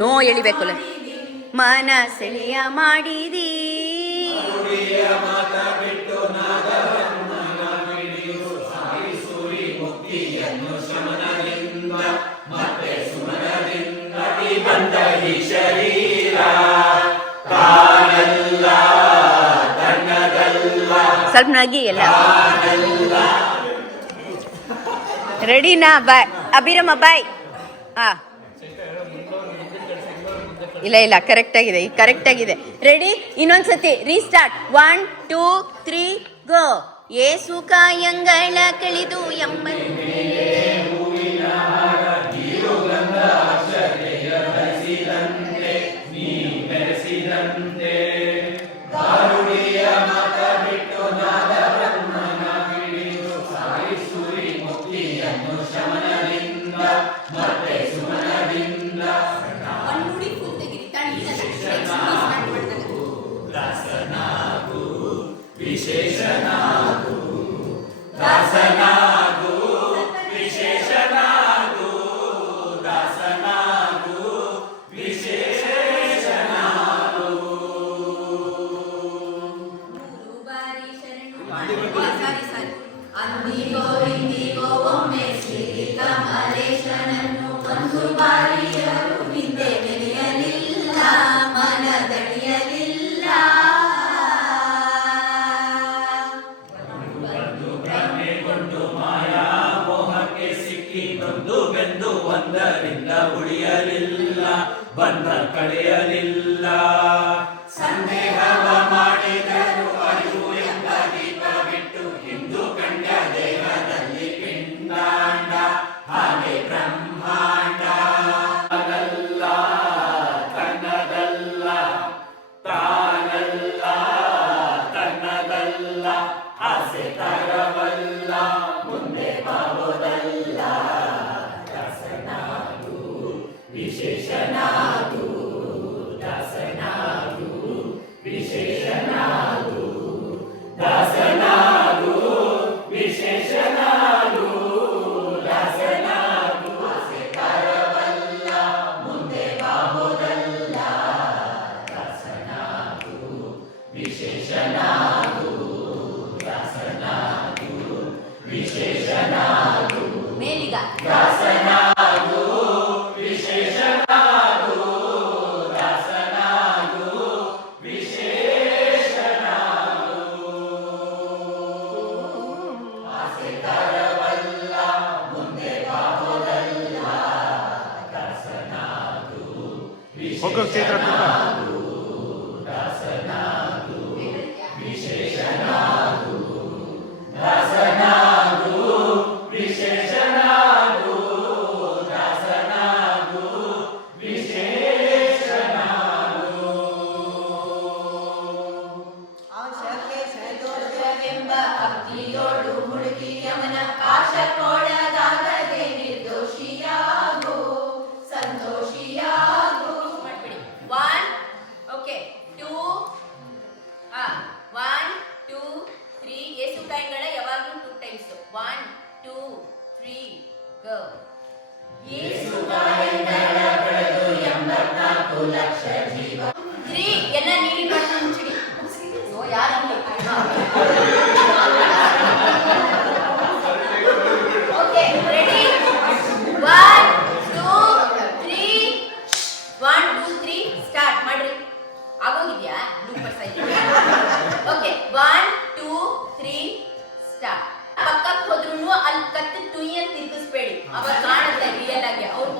No ಎಳಿಬೇಕಲ್ಲ. ಮನ ಸೆಳೆಯ ಮಾಡಿದಿ ಸ್ವಲ್ಪ ನಗಿ ಎಲ್ಲ. ರೆಡಿನಾ? ಬಾಯ್ ಅಭಿರಮ್ಮ, ಬಾಯ್. ಹಾ, ಇಲ್ಲ ಕರೆಕ್ಟ್ ಆಗಿದೆ, ಕರೆಕ್ಟ್ ಆಗಿದೆ. ರೆಡಿ? ಇನ್ನೊಂದ್ಸತಿ ರೀಸ್ಟಾರ್ಟ್. 1 2 3 ಗೋ. ಏಸು ಕಾಯಂಗಳ ಕಳಿದು ಒಂದರಿಂದ ಉಳಿಯಲಿಲ್ಲ, ಬಂಧ ಕಳೆಯಲಿಲ್ಲ. ಸಂದೇಹವ ಮಾಡಿದರು ಅರಿವು ಎಂಬ ದೀಪ ಬಿಟ್ಟು ಹಿಂದೂ ಕಂಡ ದೇಹದಲ್ಲಿ ಪಿಂಡಾಂಡ, ಹಾಗೆ ಬ್ರಹ್ಮಾಂಡ. ತನ್ನದಲ್ಲ ತಾನಲ್ಲ, ತನ್ನದಲ್ಲ ಆಸೆ ತರವಲ್ಲ, ಮುಂದೆ ಬಾಬೋದಲ್ಲ. ವಿಶೇಷನಾಗು ದಾಸನಾಗು, ವಿಶೇಷನಾಗು ದಾಸನಾಗು, ವಿಶೇಷನಾಗು ದಾಸನಾಗು. ಆಸೆ ತರವಲ್ಲ, ಮುಂದೆ ಬಾಬೋದಲ್ಲ. ದಾಸನಾಗು, ವಿಶೇಷನಾಗು ದಾಸನಾಗು, ವಿಶೇಷನಾಗು ಮೇಲಿಗ ದಾಸನಾಗು. ಹೋಗೋ ಚೈತ್ರ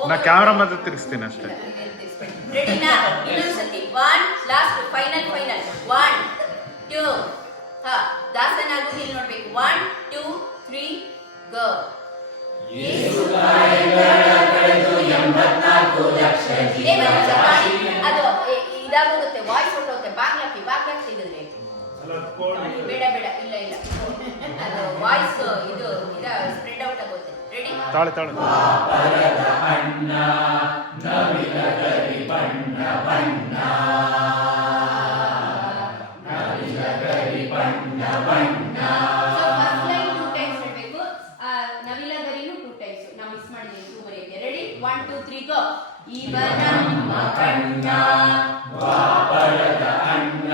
ನಾ ಕ್ಯಾಮ್ರಾ ಮತ್ತೆ ತಿರ್ಸ್ತೀನಿ ಅಷ್ಟೇ. ರೆಡಿನಾ? ಇನ್ನೊಂದ್ಸತಿ 1 ಲಾಸ್ಟ್ ಫೈನಲ್ 1 2 ಹಾ ದಾಸನಾಗು. ಇಲ್ಲಿ ನೋಡ್ಬೇಕು. 1 2 3 ಗೋ. ಅದು ಇದಾಗೋಗುತ್ತೆ, ವಾಯ್ಸ್ ಹೊಟ್ಟೋಗುತ್ತೆ. ಬಾಗ್ಲಾಕಿ ತೆಗೆದ್ರೆ ಬೇಡ ಇಲ್ಲ ಅದು ವಾಯ್ಸ್ ಇದು ಸ್ಪ್ರೆಡ್ ಔಟ್ ಆಗುತ್ತೆ. ರೆಡಿ? ತಾಳೆ ಅಣ್ಣ ನವಿಲಗರಿ ಬಣ್ಣ ಬಣ್ಣ, ನವಿಲಗರಿ ಬಣ್ಣ ಬಣ್ಣ. ನವಿಲಗರಿನೂ 2 ಟೈಮ್ಸ್. ನಾವು ಮಿಸ್ ಮಾಡಿದ್ದೀವಿ 2 ಬರೆಯೋಕೆ. ರೆಡಿ? 1 1 2 3 ಗೋ ಇವ ನಮ್ಮ ಕಣ್ಣ ದ್ವಾಪರದ ಅಣ್ಣ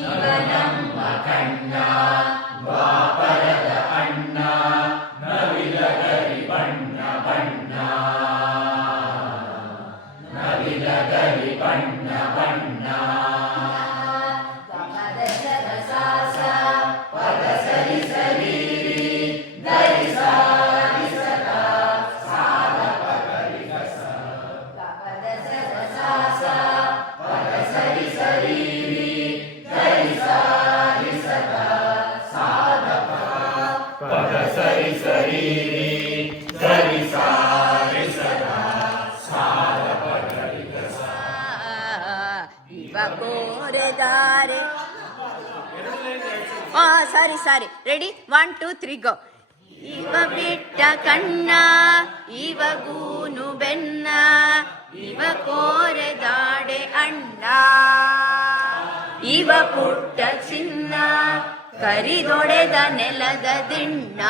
ಇವ ನಮ್ಮ ಕಣ್ಣ ದ್ವಾಪರದ ಅಣ್ಣ ನವಿಲಗರಿ ಬಣ್ಣ ಬಣ್ಣ ನವಿಲಗರಿ ಬಣ್ಣ ಬಣ್ಣ ಪದ ಸದ ಸಾ ಸಾ ಪದ ಸರಿ ಸರಿ ಗರಿ ಸಾ ರಿ ಸದ ಸಾದ ಪಗರಿ ಗಸ ಪದ ಸದ ಸಾ ಸಾ ಪದ ಸರಿ ಸರಿ ಗರಿ ಸಾ ರಿ ಸದ ಸಾದ ಪದ ಸರಿ ಸರಿ ಗರಿ ಸಾರಿ ಸದಾ ಸಾದ ಪಗರಿ ಗಸ ಇವ ಕೋರೆದಾರೆ ಸಾರಿ ರೆಡಿ 1 2 3 ಗೋ ಇವ ಬಿಟ್ಟ ಕಣ್ಣ ಇವ ಗೂನು ಬೆನ್ನ ಇವ ಕೋರೆದಾಡೆ ಅಣ್ಣ ಇವ ಪುಟ್ಟ ಚಿನ್ನ ಕರಿದೊಡೆದ ನೆಲದ ದಿಣ್ಣ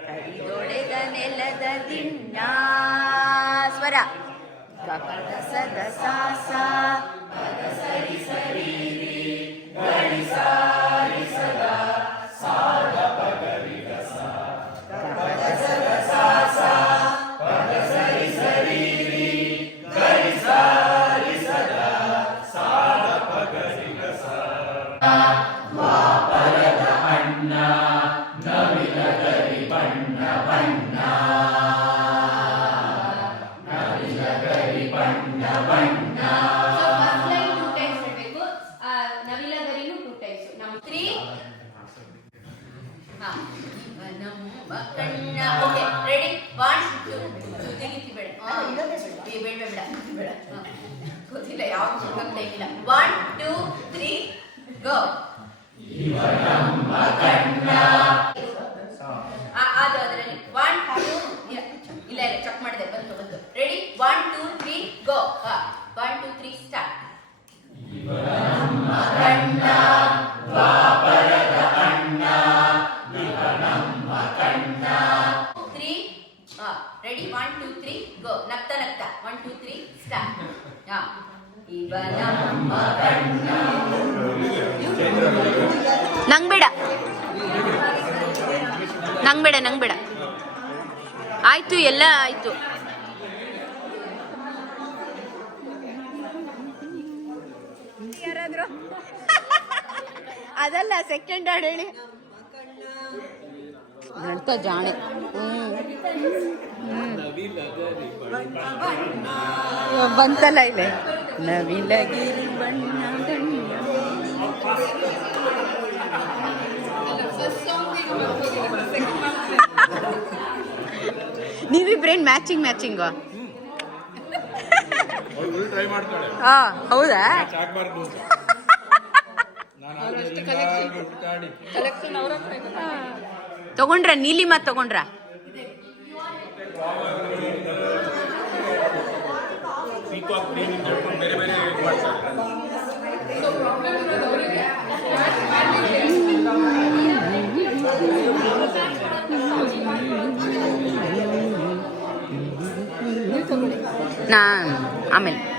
ಕರಿದೊಡೆದ ನೆಲದ ದಿಣ್ಣ ಸ್ವರ ಪದ ಸದ ಸಾ ಸಾ ಪದ ಸರಿ ಸರಿ ಗರಿ ಸಾ ರಿ ಸದ ಸಾದ ಪಗರಿ ಗಸ ಪದ ಸದ ಸಾ ಸಾ ಪದ ಸರಿ ಸರಿ ಗರಿ ಸಾ ರಿ ಸದ ಸಾದ ಪಗರಿ ಗಸ ದ್ವಾಪರದ ಅಣ್ಣ ನವಿಲಗರಿ ಬಣ್ಣ ಬಣ್ಣ ನವಿಲಗರಿ ಬಣ್ಣ ಬಣ್ಣ ನವಿಲಗರಿನೂ 2 ಟೈಮ್ಸ್ ನಮ್ಮ 3 ಕಣ್ಣ ಓಕೆ ರೆಡಿ 1 2 ತೆಗಿತಿ ಬೇಡ ಬೇಡ ಗೊತ್ತಿಲ್ಲ ಯಾವ್ದು ಗೊತ್ತಿಲ್ಲ 1 2 3 ಗೋ ಇವ ನಮ್ಮ ಕಣ್ಣ ಅದು ಅದರಲ್ಲಿ 1 2 ಇಲ್ಲ ಚೆಕ್ ಮಾಡಿದೆ ಬಂತು ರೆಡಿ 1 2 3 ಗೋ 1 2 3 ಸ್ಟಾರ್ಟ್ ಇವ ನಮ್ಮ ಕಣ್ಣ ದ್ವಾಪರದ ಅಣ್ಣ ಇವ ನಮ್ಮ ಕಣ್ಣ 3 ರೆಡಿ 1 2 3 ಗೋ ನಗ್ತಾ 1 2 3 ಸ್ಟಾರ್ಟ್ ಇವ ನಮ್ಮ ಕಣ್ಣ ನಂಗ್ ಬೇಡ ಆಯ್ತು ಎಲ್ಲ ಆಯ್ತು ಯಾರಾದ್ರು ಅದಲ್ಲ ಸೆಕೆಂಡ್ ಹಾಡು ಹೇಳಿ ನಡ್ತಾ ಜಾಣೆ ಬಂತಲ್ಲ ಇಲ್ಲೇ ನವಿಲಗಿರಿ ಬಣ್ಣ ನೀವಿಬ್ರೇನ್ ಮ್ಯಾಚಿಂಗ್ ಟ್ರೈ ಮಾಡ್ತಾಳೆ ಹೌದಾ ಸಾಕ್ಬಾರ್ದು ತಗೊಂಡ್ರ ನೀಲಿಮಾ ತಗೊಂಡ್ರ ಪೀಕಾಕ್ ಗ್ರೀನ್ ಬೇರೆ ಬೇರೆ ಮಾಡ್ತಾರೆ ನಾ ಆಮೇಲೆ